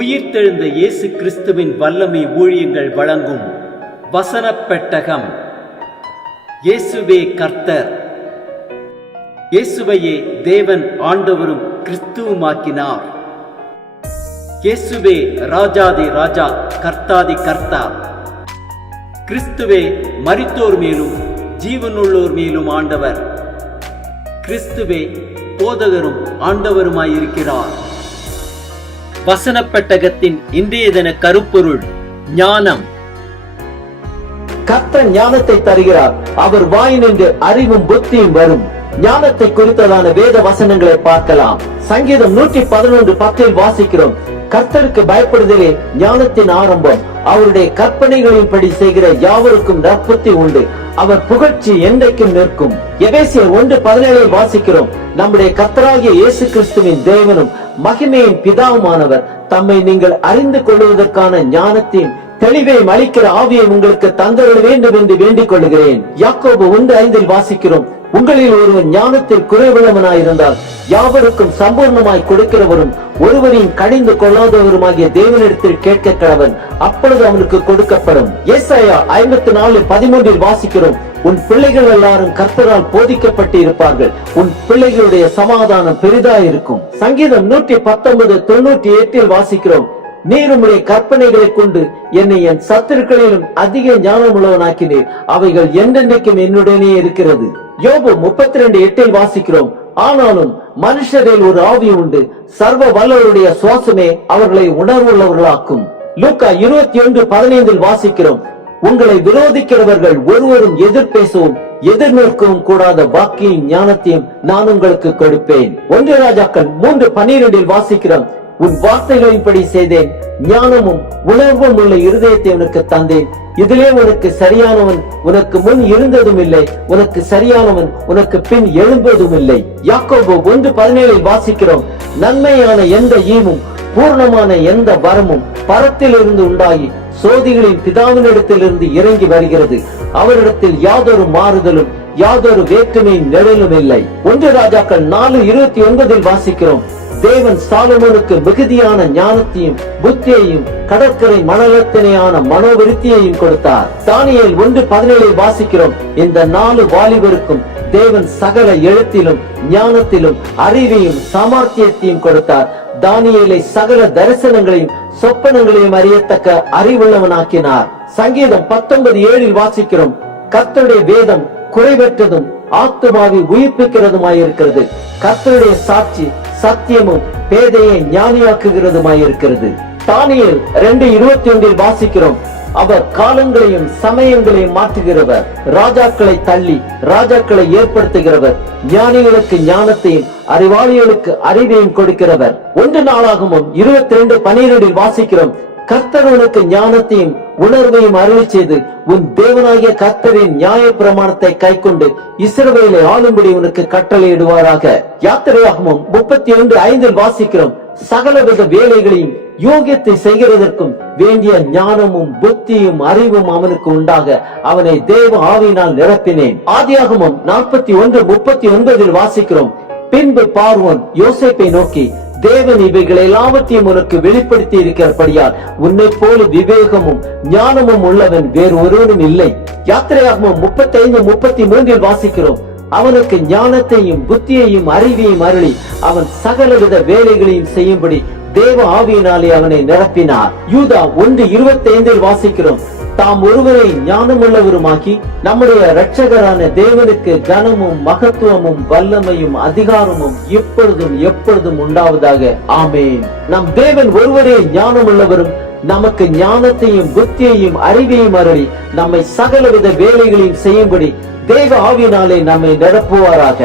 உயிர்த்தெழுந்த இயேசு கிறிஸ்துவின் வல்லமை ஊழியங்கள் வழங்கும் வசனப் பெட்டகம். இயேசுவே கர்த்தர். இயேசுவையே தேவன் ஆண்டவரும் கிறிஸ்துவுமாக்கினார். இயேசுவே ராஜாதி ராஜா, கர்த்தாதி கர்த்தா. கிறிஸ்துவே மரித்தோர் மேலும் ஜீவனுள்ளோர் மேலும் ஆண்டவர். கிறிஸ்துவே போதகரும் ஆண்டவருமாயிருக்கிறார். வசனப் பெட்டகத்தின் இன்றைய தின கருப்பொருள் ஞானம். கர்த்தர் ஞானத்தை தருகிறார், அவர் வாயினின்று அறிவும் புத்தியும் வரும். ஞானத்தை குறித்ததான வேத வசனங்களை பார்க்கலாம். சங்கீதம் 111:10 வாசிக்கிறோம், கர்த்தருக்கு பயப்படுதலே ஞானத்தின் ஆரம்பம், அவருடைய கற்பனைகளின்படி செய்கிற யாவருக்கும் நற்புத்தி உண்டு, அவர் புகழ்ச்சி என்றைக்கும் நிற்கும். எபேசியர் 1:17 வாசிக்கிறோம், நம்முடைய கர்த்தராகிய இயேசு கிறிஸ்துவின் தேவனும் மகிமையின் பிதாவுமானவர் தம்மை நீங்கள் அறிந்து கொள்வதற்கான ஞானத்தையும் தெளிவையும் அளிக்கிற ஆவியை உங்களுக்கு தந்தருள வேண்டும் என்று வேண்டிக் கொள்கிறேன். யாக்கோபு 1:5 வாசிக்கிறோம், உங்களில் ஒருவன் ஞானத்தில் குறைவுள்ளவனாயிருந்தால் யாவருக்கும் சம்பூர்ணமாய் கொடுக்கிறவரும் ஒருவரையும் கடிந்து கொள்ளாதவருமாகிய தேவனிடத்தில் கேட்க கடவன், அப்பொழுது அவனுக்கு கொடுக்கப்படும். ஏசாயா 54:13 வாசிக்கிறோம், உன் பிள்ளைகள் எல்லாரும் கர்த்தரால் போதிக்கப்பட்டு இருப்பார்கள், உன் பிள்ளைகளுடைய சமாதானம் பெரிதாயிருக்கும். சங்கீதம் 119:98 வாசிக்கிறோம், நீர் உம்முடைய கற்பனைகளை கொண்டு என்னை என் சத்துருக்களிலும் அதிக ஞானம் உள்ளவனாக்கினீர், அவைகள் என்றென்றைக்கும் என்னுடனே இருக்கிறது. யோபு 32:8 வாசிக்கிறோம், ஆனாலும் மனுஷரில் ஒரு ஆவி உண்டு, சர்வ வல்லவருடைய சுவாசமே அவர்களை உணர்வுள்ளவர்களாக்கும். லூக்கா 21:15 வாசிக்கிறோம், உங்களை விரோதிக்கிறவர்கள் ஒருவரும் எதிர் பேசவும் எதிர் நிற்கவும் கூடாத வாக்கியின் ஞானத்தையும் நான் உங்களுக்கு கொடுப்பேன். 1 ராஜாக்கள் 3:12 வாசிக்கிறோம், உன் வார்த்தைகளின்படி செய்தேன், ஞானமும் உணர்வும் உள்ள இருதயத்தை உனக்கு தந்தேன், இதிலே உனக்கு சரியானவன் உனக்கு முன் இருந்ததும் இல்லை, உனக்கு சரியானவன் உனக்கு பின் எழும்பதும் இல்லை. யாக்கோபு 1:17 வாசிக்கிறோம், நன்மையான எந்த ஈவும் பூர்ணமான எந்த வரமும் பரத்திலிருந்து உண்டாகி சோதிகளின் பிதாவினிடத்திலிருந்து இறங்கி வருகிறது, அவரிடத்தில் யாதொரு மாறுதலும் யாதொரு வேற்றுமையின் நிழலும் இல்லை. 1 ராஜாக்கள் 4:29 வாசிக்கிறோம், தேவன் சாலமோனுக்கு மிகுதியான ஞானத்தையும் புத்தியையும் கடற்கரை மணலத்தினையான மனோவிருத்தியையும் கொடுத்தார். தானியேல் 1:17 வாசிக்கிறோம், இந்த 4 வாலிபருக்கும் தேவன் சகல எழுத்திலும் ஞானத்திலும் அறிவையும் சாமர்த்தியத்தையும் கொடுத்தார். தானியேலை சகல தரிசனங்களையும் சொப்பனங்களையும் அறியத்தக்க அறிவுள்ளவனாக்கினார். சங்கீதம் 19:7 வாசிக்கிறோம், கர்த்தருடைய வேதம் குறைவற்றதும் ஆத்துமாவை உயிர்ப்பிக்கிறதுமாயிருக்கிறது, கர்த்தருடைய சாட்சி சத்தியமும் பேதையை ஞானியாக்குகிறதுமாயிருக்கிறது. தானியேல் 2:21 வாசிக்கிறோம், அவர் காலங்களையும் சமயங்களையும் மாற்றுகிறவர், ராஜாக்களை தள்ளி ராஜாக்களை ஏற்படுத்துகிறவர், ஞானிகளுக்கு ஞானத்தையும் அறிவாளிகளுக்கு அறிவையும் கொடுக்கிறவர். 1 நாளாகமம் 22:12 வாசிக்கிறோம், கர்த்தர் உனக்கு ஞானத்தையும் உணர்வையும் அருளி செய்து உன் தேவனாகிய கர்த்தரின் நியாய பிரமாணத்தை கைக்கொண்டு இஸ்ரவேலை ஆளும்படி உனக்கு கட்டளையிடுவாராக. யாத்திரையாகமம் 31:5 வாசிக்கிறோம், சகலவித வேலைகளையும் யோகியத்தை செய்கிறதற்கும் வேண்டிய ஞானமும் புத்தியும் அறிவும் அவனுக்கு உண்டாக அவனை தேவ ஆவியினால் நிரப்பினேன். ஆதியாகமம் 41:39 வாசிக்கிறோம், பின்பு பார்வோன் யோசேப்பை நோக்கி, தேவன் இவைகள் எல்லாவற்றையும் உனக்கு வெளிப்படுத்தி இருக்கிறபடியால் உன்னை போல விவேகமும் ஞானமும் உள்ளவன் வேறு ஒருவனும் இல்லை. யாத்திரையாகமம் 35:33 வாசிக்கிறோம், அவனுக்கு ஞானத்தையும் புத்தியையும் அறிவையும் அருளி அவன் சகலவித வேலைகளையும் செய்யும்படி தேவ ஆவியினாலே அவனை நிரப்பினார். யூதா 1:25 வாசிக்கிறோம், தாம் ஒருவரை ஞானமுள்ளவருமாக்கி நம்முடைய இரட்சகரான தேவனுக்கு கனமும் மகத்துவமும் வல்லமையும் அதிகாரமும் இப்பொழுதும் எப்பொழுதும் உண்டாவதாக. ஆமேன். நம் தேவன் ஒருவரே ஞானமுள்ளவரும் நமக்கு ஞானத்தையும் புத்தியையும் அறிவையும் அருளி நம்மை சகலவித வேலைகளையும் செய்யும்படி தேவ ஆவியினாலே நம்மை நிரப்புவாராக.